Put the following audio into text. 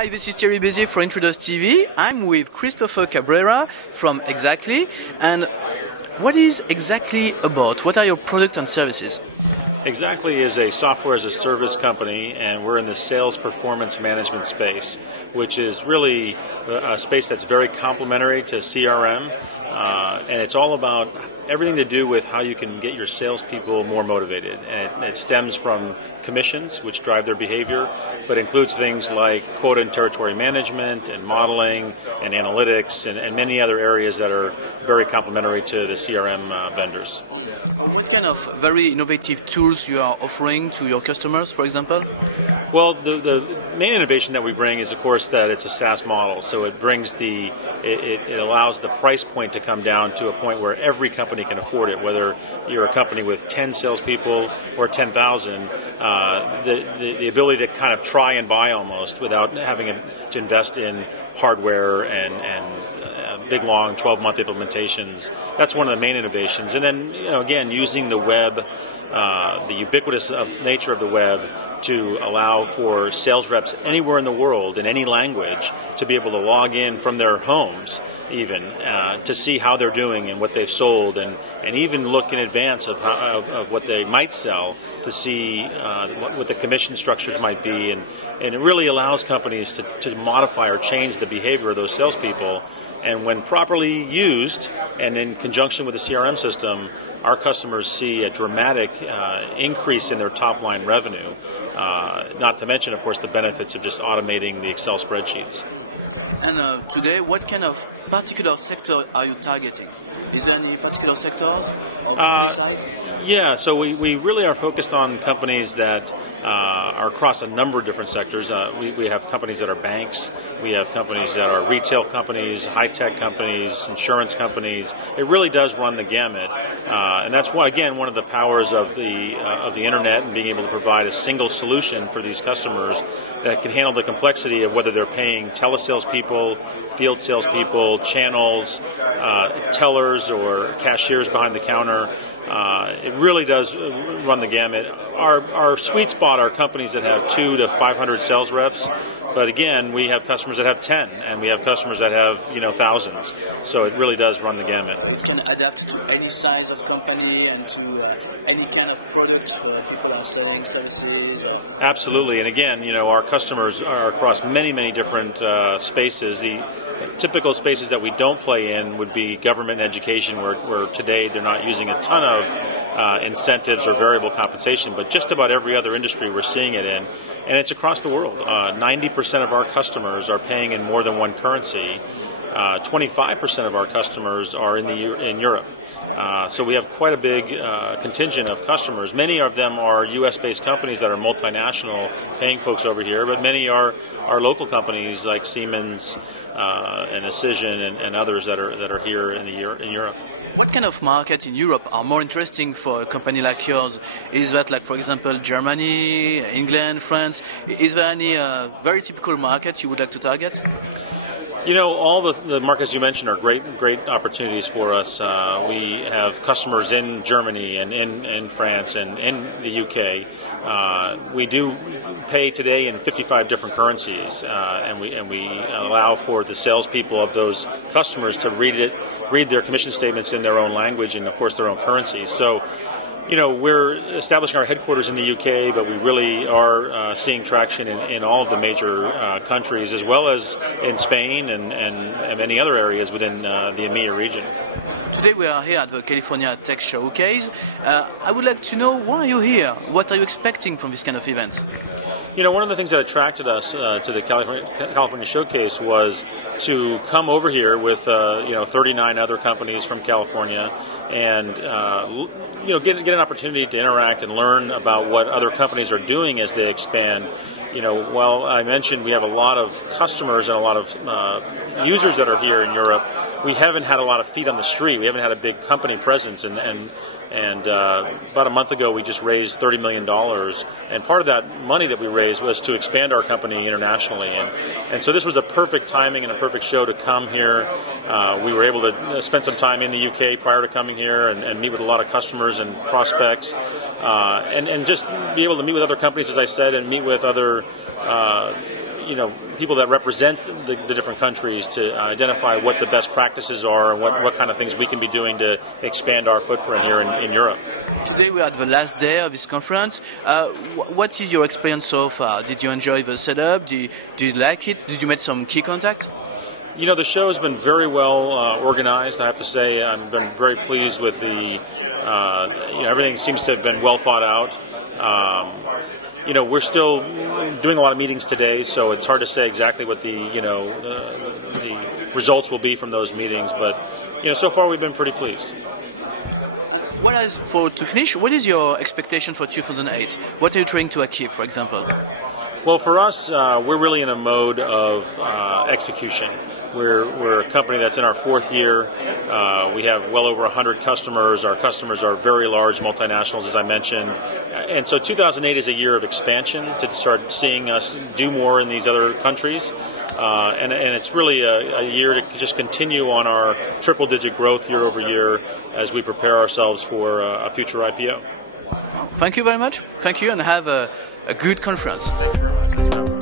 Hi, this is Thierry Bézier for Intruders TV. I'm with Christopher Cabrera from Xactly. And what is Xactly about? What are your products and services? Xactly is a software as a service company, and we're in the sales performance management space, which is really a space that's very complementary to CRM, and it's all about everything to do with how you can get your salespeople more motivated. And it stems from commissions, which drive their behavior, but includes things like quota and territory management and modeling and analytics and many other areas that are very complementary to the CRM vendors. What kind of very innovative tools you are offering to your customers, for example? Well, the main innovation that we bring is, of course, that it's a SaaS model. So it brings it allows the price point to come down to a point where every company can afford it. Whether you're a company with 10 salespeople or 10,000, the ability to kind of try and buy almost without having to invest in hardware and big, long 12-month implementations. That's one of the main innovations. And then, again, using the web, the ubiquitous nature of the web to allow for sales reps anywhere in the world, in any language, to be able to log in from their homes, even, to see how they're doing and what they've sold, and even look in advance of what they might sell to see what the commission structures might be. And it really allows companies to modify or change the behavior of those salespeople. And when properly used and in conjunction with the CRM system, our customers see a dramatic increase in their top-line revenue, not to mention, of course, the benefits of just automating the Excel spreadsheets. And today, what kind of particular sector are you targeting? Is there any particular sectors or size? Yeah, so we really are focused on companies that are across a number of different sectors. We have companies that are banks. We have companies that are retail companies, high-tech companies, insurance companies. It really does run the gamut. And that's why, again, one of the powers of the internet and being able to provide a single solution for these customers that can handle the complexity of whether they're paying telesales people, field salespeople, channels, tellers, or cashiers behind the counter. It really does run the gamut. Our sweet spot are companies that have 200 to 500 sales reps, but again, we have customers that have 10, and we have customers that have thousands. So it really does run the gamut. So it can adapt to any size of company and to any kind of product where people are selling services. Absolutely, and again, our customers are across many different spaces. The typical spaces that we don't play in would be government and education, where today they're not using a ton of incentives or variable compensation, but just about every other industry we're seeing it in, and it's across the world. 90% of our customers are paying in more than one currency. 25% of our customers are in Europe. So we have quite a big contingent of customers. Many of them are U.S.-based companies that are multinational, paying folks over here, but many are local companies like Siemens and Decision and others that are here in Europe. What kind of markets in Europe are more interesting for a company like yours? Is that, like, for example, Germany, England, France? Is there any very typical market you would like to target? All the markets you mentioned are great opportunities for us. We have customers in Germany and in France and in the UK. We do pay today in 55 different currencies, and we allow for the salespeople of those customers to read their commission statements in their own language and, of course, their own currencies. So, we're establishing our headquarters in the UK, but we really are seeing traction in all of the major countries, as well as in Spain and many other areas within the EMEA region. Today we are here at the California Tech Showcase. I would like to know, why are you here? What are you expecting from this kind of event? One of the things that attracted us to the California Showcase was to come over here with 39 other companies from California and get an opportunity to interact and learn about what other companies are doing as they expand. While I mentioned we have a lot of customers and a lot of users that are here in Europe, we haven't had a lot of feet on the street. We haven't had a big company presence, and about a month ago we just raised $30 million, and part of that money that we raised was to expand our company internationally, and so this was a perfect timing and a perfect show to come here. We were able to spend some time in the UK prior to coming here and meet with a lot of customers and prospects, and just be able to meet with other companies, as I said, and meet with other people that represent the different countries to identify what the best practices are and what kind of things we can be doing to expand our footprint here in Europe. Today we are at the last day of this conference. What is your experience so far? Did you enjoy the setup? Do you like it? Did you make some key contacts? The show has been very well organized. I have to say I've been very pleased with the, everything seems to have been well thought out. We're still doing a lot of meetings today, so it's hard to say exactly what the results will be from those meetings. But so far we've been pretty pleased. To finish, what is your expectation for 2008? What are you trying to achieve, for example? Well, for us, we're really in a mode of execution. We're a company that's in our fourth year. We have well over 100 customers. Our customers are very large multinationals, as I mentioned. And so 2008 is a year of expansion to start seeing us do more in these other countries. And it's really a year to just continue on our triple-digit growth year over year as we prepare ourselves for a future IPO. Thank you very much. Thank you, and have a good conference. Thank you very much.